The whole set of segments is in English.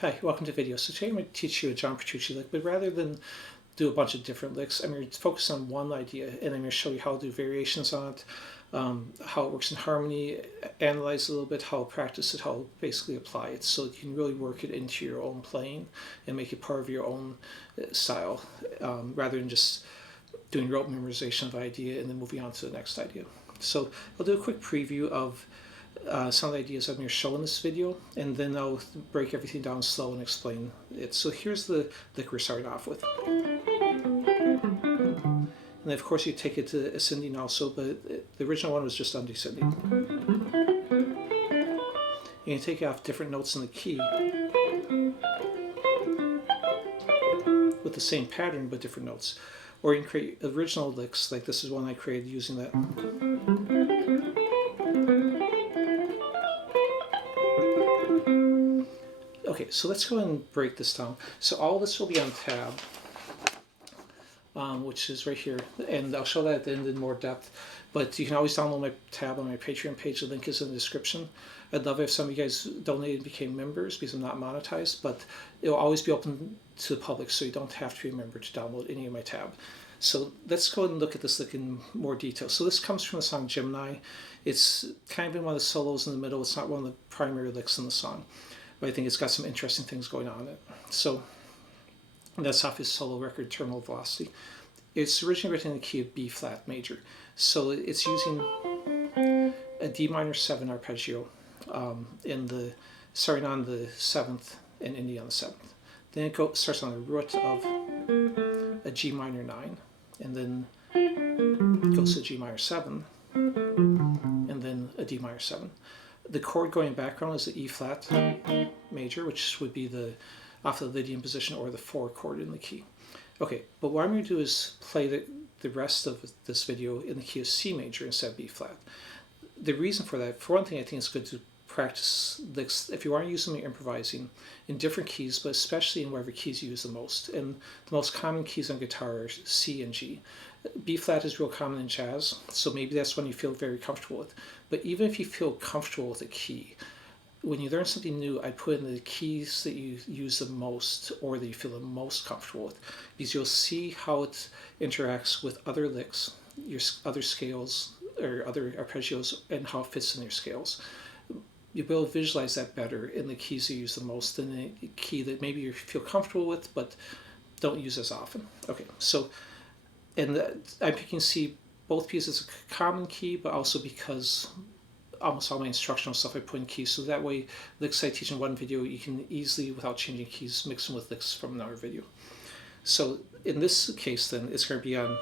Hi, welcome to the video. So today I'm going to teach you a John Petrucci lick, but rather than do a bunch of different licks, I'm going to focus on one idea, and I'm going to show you how to do variations on it, how it works in harmony, analyze a little bit, how to practice it, how to basically apply it, so that you can really work it into your own playing and make it part of your own style, rather than just doing rote memorization of idea and then moving on to the next idea. So I'll do a quick preview of some of the ideas I'm going to show in this video, and then I'll break everything down slow and explain it. So here's the lick we're starting off with. And of course you take it to ascending also, but the original one was just undescending. You can take it off different notes in the key with the same pattern but different notes. Or you can create original licks, like this is one I created using that. Okay, so let's go ahead and break this down. So all this will be on tab, which is right here, and I'll show that at the end in more depth. But you can always download my tab on my Patreon page. The link is in the description. I'd love it if some of you guys donated and became members, because I'm not monetized, but it'll always be open to the public, so you don't have to be a member to download any of my tab. So let's go ahead and look at this lick in more detail. So this comes from the song Gemini. It's kind of in one of the solos in the middle. It's not one of the primary licks in the song, but I think it's got some interesting things going on in it. So that's off his solo record, Terminal Velocity. It's originally written in the key of B flat major. So it's using a D minor 7 arpeggio starting on the 7th and ending on the 7th. Then it starts on the root of a G minor 9, and then goes to G minor 7, and then a D minor 7. The chord going background is the E flat major, which would be off the Lydian position or the 4 chord in the key. Okay, but what I'm going to do is play the rest of this video in the key of C major instead of B flat. The reason for that, for one thing, I think it's good to practice licks if you want to use them in improvising in different keys, but especially in whatever keys you use the most. And the most common keys on guitar are C and G. B flat is real common in jazz, so maybe that's one you feel very comfortable with. But even if you feel comfortable with a key, when you learn something new, I put in the keys that you use the most or that you feel the most comfortable with, because you'll see how it interacts with other licks, your other scales or other arpeggios, and how it fits in your scales. You'll be able to visualize that better in the keys you use the most than a key that maybe you feel comfortable with but don't use as often. Okay, so I'm picking C both because it's a common key, but also because almost all my instructional stuff I put in keys, so that way licks I teach in one video you can easily, without changing keys, mix them with licks from another video. So in this case then, it's going to be on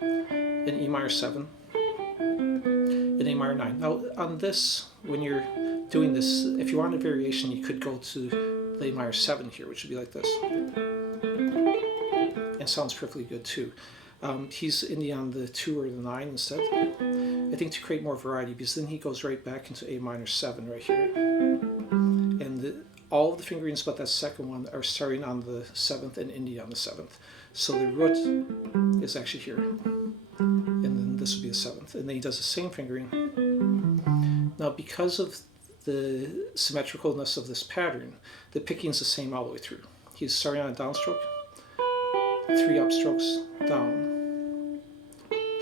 an E minor 7, an A minor 9. Now on this, when you're doing this, if you want a variation, you could go to the A minor 7 here, which would be like this. And sounds perfectly good too. He's ending on the 2 or the 9 instead. I think to create more variety, because then he goes right back into A minor 7 right here. And all of the fingerings but that second one are starting on the 7th and ending on the 7th. So the root is actually here. And then this will be the 7th. And then he does the same fingering. Now because of the symmetricalness of this pattern, the picking is the same all the way through. He's starting on a downstroke, 3 upstrokes, down.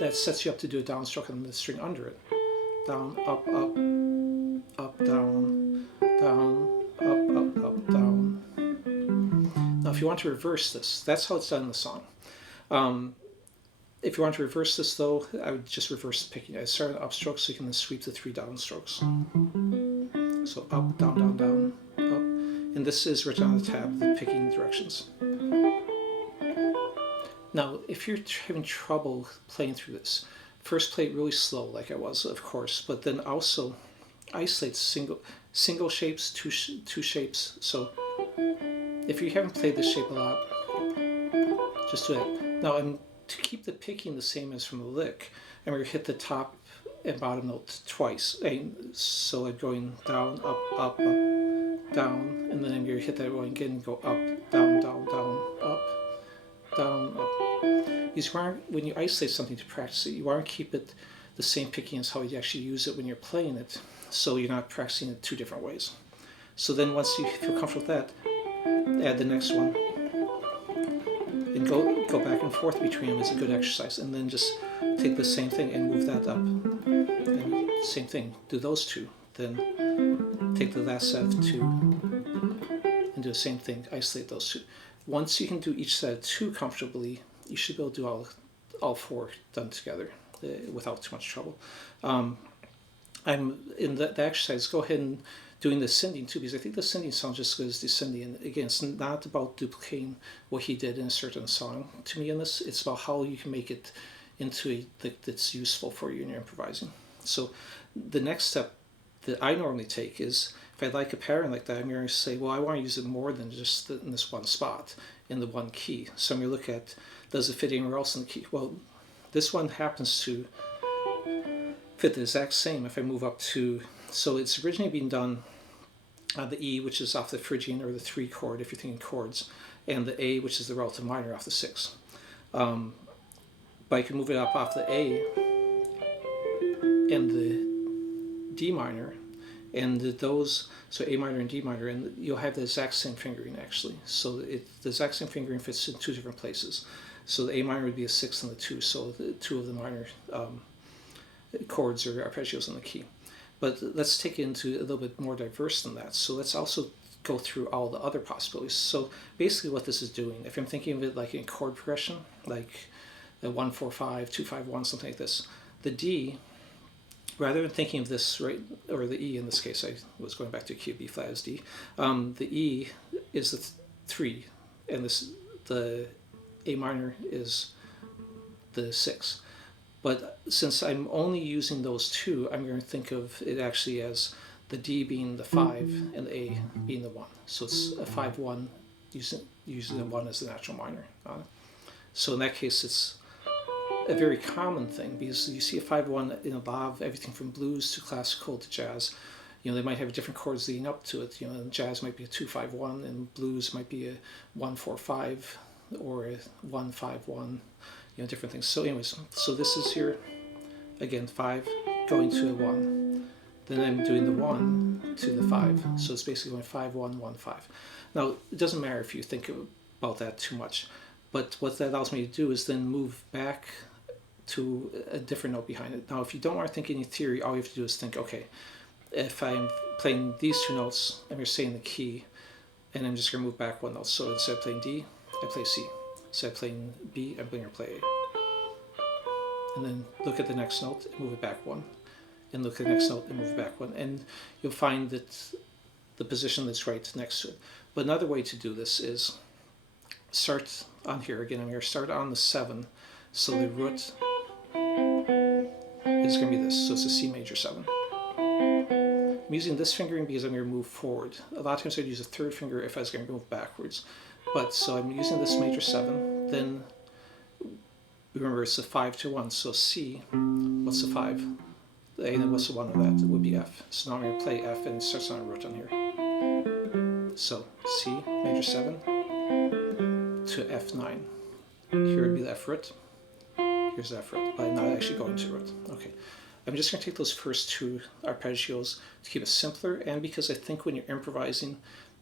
That sets you up to do a downstroke on the string under it. Down, up, up, up, down, down, up, down. Now if you want to reverse this, that's how it's done in the song. If you want to reverse this though, I would just reverse the picking. I'd start on upstrokes so you can then sweep the 3 downstrokes. So up, down, down, down, up. And this is written on the tab, the picking directions. Now, if you're having trouble playing through this, first play it really slow, like I was, of course, but then also isolate single shapes, two shapes. So if you haven't played this shape a lot, just do that. Now, to keep the picking the same as from the lick, I'm going to hit the top and bottom note twice. So I'm going down, up, up, up, down, and then I'm going to hit that one again and go up, down, down, down, up, down, up. Because when you isolate something to practice it, you want to keep it the same picking as how you actually use it when you're playing it, so you're not practicing it 2 different ways. So then once you feel comfortable with that, add the next one, and go back and forth between them is a good exercise. And then just take the same thing and move that up. And same thing, do those two. Then take the last set of two and do the same thing, isolate those two. Once you can do each set of two comfortably, you should be able to do all four done together without too much trouble. I'm in the exercise, go ahead and doing the ascending too, because I think the ascending sounds just as good as the ascending. And again, it's not about duplicating what he did in a certain song to me in this. It's about how you can make it into that's useful for you in your improvising. So the next step that I normally take is, if I like a pattern like that, I'm going to say, well, I want to use it more than just in this one spot, in the one key. So I'm going to look at, does it fit anywhere else in the key? Well, this one happens to fit the exact same if I move up to, so it's originally been done on the E, which is off the Phrygian or the 3 chord if you're thinking chords, and the A, which is the relative minor off the 6. But I can move it up off the A and the D minor, and those, so A minor and D minor, and you'll have the exact same fingering actually. So the exact same fingering fits in 2 different places. So the A minor would be a 6 and the 2, so the 2 of the minor chords or arpeggios in the key. But let's take it into a little bit more diverse than that. So let's also go through all the other possibilities. So basically what this is doing, if I'm thinking of it like in chord progression, like a 1, 4, 5, 2, 5, 1, something like this, the D, rather than thinking of this, right, or the E in this case, I was going back to key of B flat as D, the E is the 3, and the A minor is the 6. But since I'm only using those 2, I'm going to think of it actually as the D being the 5 and the A being the 1. So it's a 5-1, using the 1 as the natural minor. So in that case, it's a very common thing, because you see a 5-1 in a lot of everything from blues to classical to jazz. You know, they might have different chords leading up to it. You know, jazz might be a 2-5-1, and blues might be a 1-4-5 or a 1-5-1. You know, different things. So anyways, so this is here, again, 5 going to a 1. Then I'm doing the 1 to the 5. So it's basically going 5, 1, 1, 5. Now, it doesn't matter if you think about that too much, but what that allows me to do is then move back to a different note behind it. Now, if you don't want to think any theory, all you have to do is think, okay, if I'm playing these 2 notes, I'm going to stay in the key, and I'm just going to move back 1 note. So instead of playing D, I play C. So I'm playing B, I'm going to play A. And then look at the next note and move it back 1. And look at the next note and move it back 1. And you'll find that the position that's right next to it. But another way to do this is start on here. Again, I'm going to start on the 7. So the root is going to be this. So it's a C major 7. I'm using this fingering because I'm going to move forward. A lot of times I'd use a 3rd finger if I was going to move backwards. But so I'm using this major 7, then remember it's a 5 to 1, so C, what's the 5? A, then what's the 1 of that? It would be F. So now I'm going to play F, and it starts on a root on here. So C, major 7, to F9. Here would be the F root, here's the F root, but I'm not actually going to root. Okay, I'm just going to take those first 2 arpeggios to keep it simpler, and because I think when you're improvising,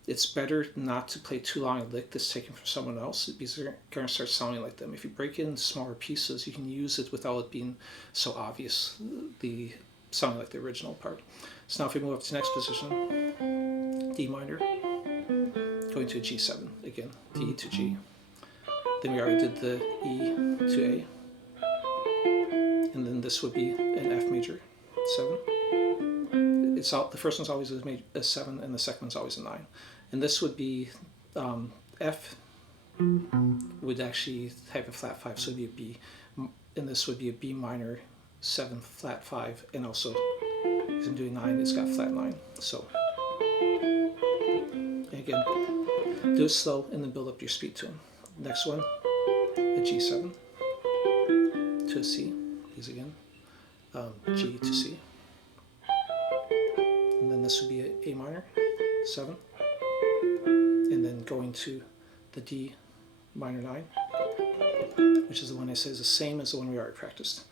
it's better not to play too long a lick that's taken from someone else, because they're going to start sounding like them. If you break it in smaller pieces, you can use it without it being so obvious, the sounding like the original part. So now if we move up to the next position, D minor, going to a G7, again, D to G. Then we already did the E to A, and then this would be an F major 7. It's all, the first one's always a 7, and the second one's always a 9. And this would be, F would actually have a flat 5, so it would be a B. And this would be a B minor 7 flat 5, and also, because I'm doing 9, it's got flat 9. So, again, do it slow and then build up your speed to them. Next one, a G7 to a C, these again, G to C. And then this would be a minor 7, and then going to the D minor 9, which is the one I say is the same as the one we already practiced.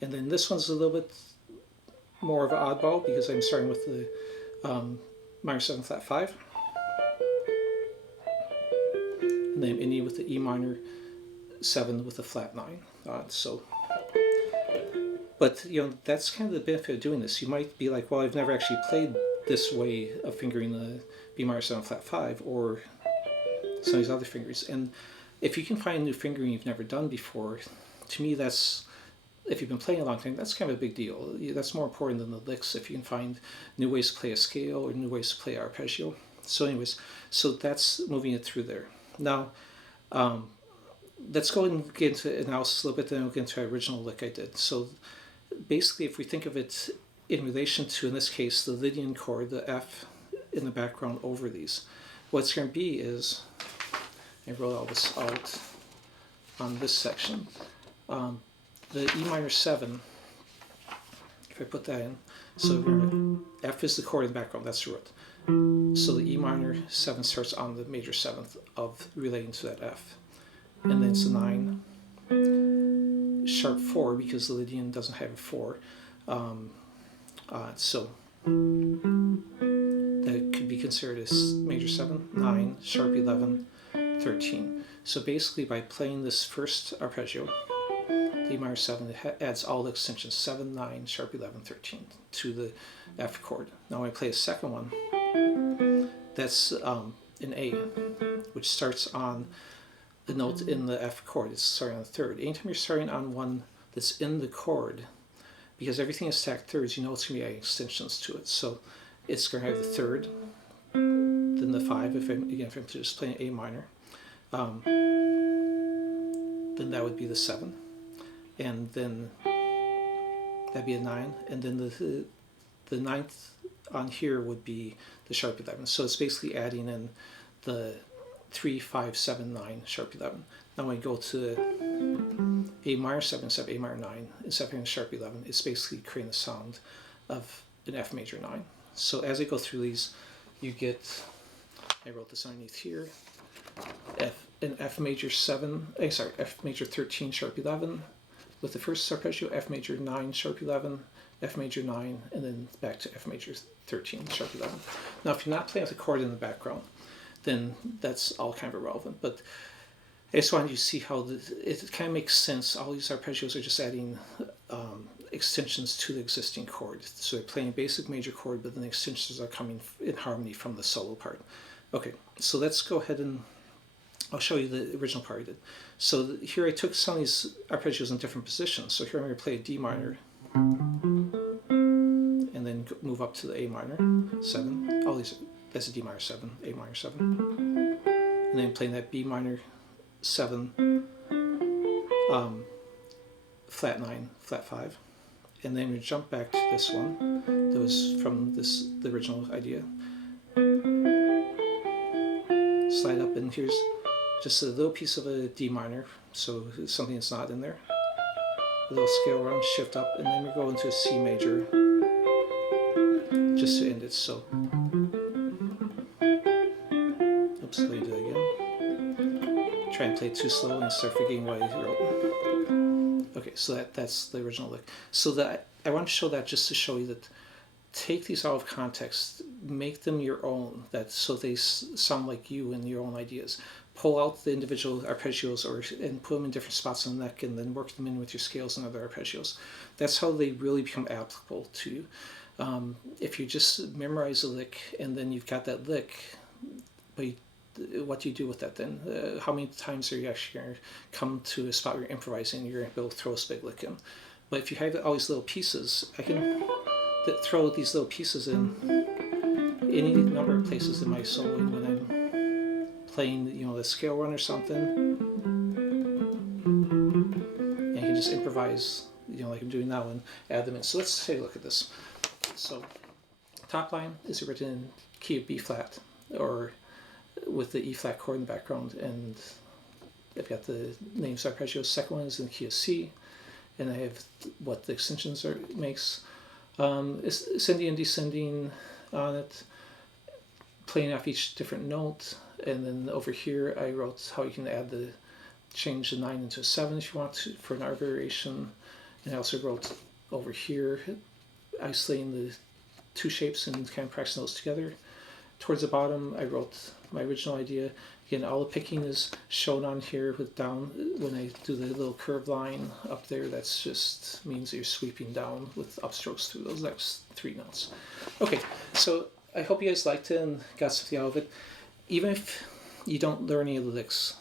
And then this one's a little bit more of an oddball, because I'm starting with the minor 7 flat 5, and then ending with the E minor 7 with a flat 9. But that's kind of the benefit of doing this. You might be like, well, I've never actually played this way of fingering the B minor 7 flat 5 or some of these other fingers. And if you can find new fingering you've never done before, to me that's, if you've been playing a long time, that's kind of a big deal. That's more important than the licks, if you can find new ways to play a scale or new ways to play arpeggio. So anyways, so that's moving it through there. Now, let's go and get into analysis a little bit, then we'll get into our original lick I did. So basically, if we think of it in relation to, in this case, the Lydian chord, the F in the background over these, what it's going to be is, I wrote all this out on this section, the E minor 7, if I put that in, so F is the chord in the background, that's the root. So the E minor 7 starts on the major 7th of relating to that F. And then it's a 9, sharp 4, because the Lydian doesn't have a 4. So that could be considered as major 7, 9, sharp 11, 13. So basically by playing this first arpeggio, the E minor 7, it adds all the extensions, 7, 9, sharp 11, 13 to the F chord. Now when I play a second one, that's an A, which starts on the note in the F chord. It's starting on the 3rd. Anytime you're starting on one that's in the chord, because everything is stacked thirds, you know it's going to be adding extensions to it. So it's going to have the 3rd, then the 5, if I'm just playing A minor, then that would be the 7, and then that'd be a 9, and then the 9th on here would be the sharp 11. So it's basically adding in the 3, 5, 7, 9, sharp 11. Now when I go to A minor 7 instead of A minor 9, instead of having sharp 11, it's basically creating the sound of an F major 9. So as I go through these, you get, I wrote this underneath here, F major 13, sharp 11, with the first arpeggio, F major 9, sharp 11, F major 9, and then back to F major 13, sharp 11. Now if you're not playing with a chord in the background, then that's all kind of irrelevant. But I just wanted you to see how it kind of makes sense. All these arpeggios are just adding extensions to the existing chord. So they're playing a basic major chord, but then the extensions are coming in harmony from the solo part. Okay, so let's go ahead and I'll show you the original part I did. So here I took some of these arpeggios in different positions. So here I'm going to play a D minor, and then move up to the A minor 7. All these, that's a D minor 7, A minor 7, and then playing that B minor 7, flat 9, flat 5, and then we jump back to this one that was from the original idea. Slide up, and here's just a little piece of a D minor, so something that's not in there. A little scale run, shift up, and then we go into a C major just to end it. So, oops, let me do that again. Try and play it too slow and start forgetting what I wrote. Okay, so that's the original lick. So that I want to show that just to show you that take these out of context, make them your own, so they sound like you and your own ideas. Pull out the individual arpeggios and put them in different spots on the neck, and then work them in with your scales and other arpeggios. That's how they really become applicable to you. If you just memorize a lick and then you've got that lick, but what do you do with that then? How many times are you actually going to come to a spot where you're improvising and you're going to be able to throw a big lick in? But if you have all these little pieces, I can throw these little pieces in any number of places in my soloing when I'm playing, the scale run or something. And you can just improvise, like I'm doing now, and add them in. So let's take a look at this. So top line is written in key of B flat, or with the E flat chord in the background, and I've got the names arpeggios. Second one is in the key of C, and I have what the extensions makes. Ascending and descending on it, playing off each different note, and then over here I wrote how you can change the 9 into a 7 if you want to for an R variation, and I also wrote over here isolating the two shapes and kind of practicing those together towards the bottom, I wrote my original idea. Again, all the picking is shown on here with down. When I do the little curved line up there, that's just means you're sweeping down with upstrokes through those next 3 notes. Okay, so I hope you guys liked it and got something out of it. Even if you don't learn any of the licks,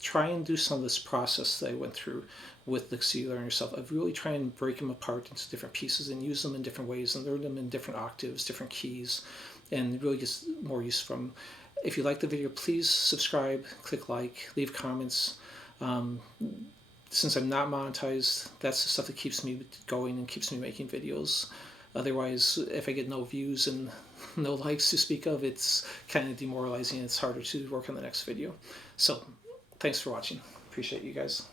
try and do some of this process that I went through with licks you learn yourself. I really try and break them apart into different pieces and use them in different ways and learn them in different octaves, different keys, and really get more use from them. If you like the video, please subscribe, click like, leave comments. Since I'm not monetized, that's the stuff that keeps me going and keeps me making videos. Otherwise, if I get no views and no likes to speak of, it's kind of demoralizing and it's harder to work on the next video. So, thanks for watching. Appreciate you guys.